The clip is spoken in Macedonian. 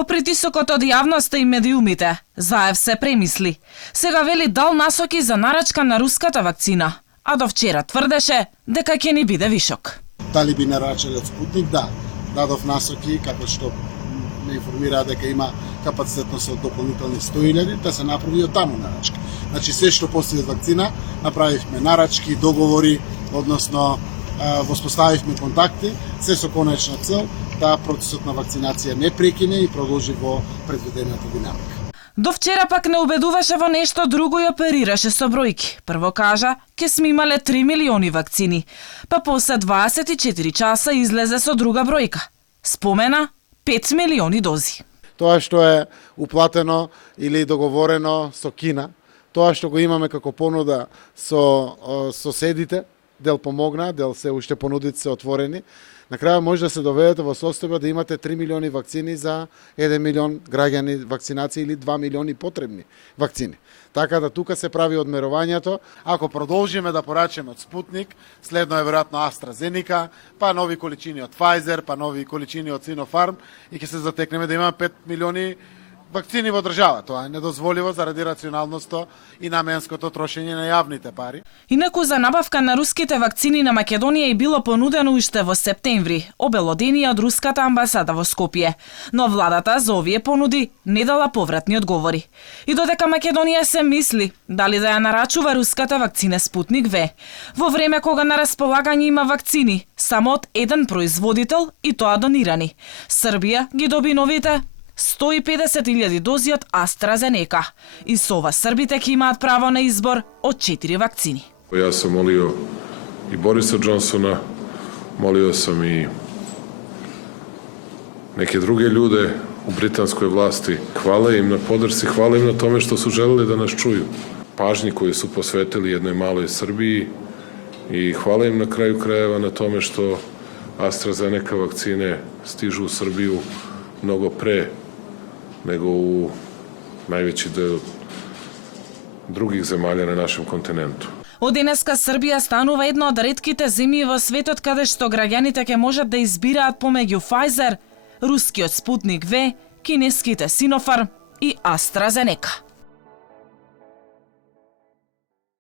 По притисокот од јавноста и медиумите, Заев се премисли. Сега вели дал насоки за нарачка на руската вакцина, а до вчера тврдеше дека ќе ни биде вишок. Дали би нарачале од Спутник? Да. Дадов насоки, како што ме информира дека има капацитетност од дополнителни 100.000, да се направи од таму нарачка. Значи, се што постои од вакцина, направивме нарачки, договори, односно воспоставивме контакти, се со конечна цел да процесот на вакцинација не прекине и продолжи во предвидената динамика. До вчера пак не убедуваше во нешто друго и оперираше со бројки. Прво кажа, ке сме имале 3 милиони вакцини, па после 24 часа излезе со друга бројка. Спомена 5 милиони дози. Тоа што е уплатено или договорено со Кина, тоа што го имаме како понуда со соседите, дел помогна, дел се уште понудите се отворени. На крај може да се доведете во состојба да имате 3 милиони вакцини за 1 милион граѓани вакцинација или 2 милиони потребни вакцини. Така да тука се прави одмерувањето. Ако продолжиме да порачаме од Спутник, следно е веројатно AstraZeneca, па нови количини од Pfizer, па нови количини од Sinopharm и ќе се затекнеме да имаме 5 милиони вакцини во држава. Тоа е недозволиво заради рационалноста и наменското трошење на јавните пари. Инаку за набавка на руските вакцини на Македонија и било понудено уште во септември, обелодени од руската амбасада во Скопје. Но владата за овие понуди не дала повратни одговори. И додека Македонија се мисли дали да ја нарачува руската вакцина Спутник В, во време кога на располагање има вакцини само од еден производител и тоа донирани. Србија ги доби новите 150.000 дози од AstraZeneca. И со ова србите ќе имаат право на избор од 4 вакцини. Ја сам молио и Бориса Джонсона, молио сам и неке друге лjude u britanskoj vlasti. Hvala im na podršci, hvala im na tome što su želeli da nas čuju. Pažnji koju su posvetili jednoj maloj Srbiji i hvala im na kraju krajeva na tome što AstraZeneca vakcine stižu u Srbiju mnogo pre nego u najveći deo drugih zemalja na našem kontinentu. Од денеска Србија станува една од ретките земји во светот каде што граѓаните ќе можат да избираат помеѓу Pfizer, рускиот Спутник В, кинеските Sinopharm и AstraZeneca.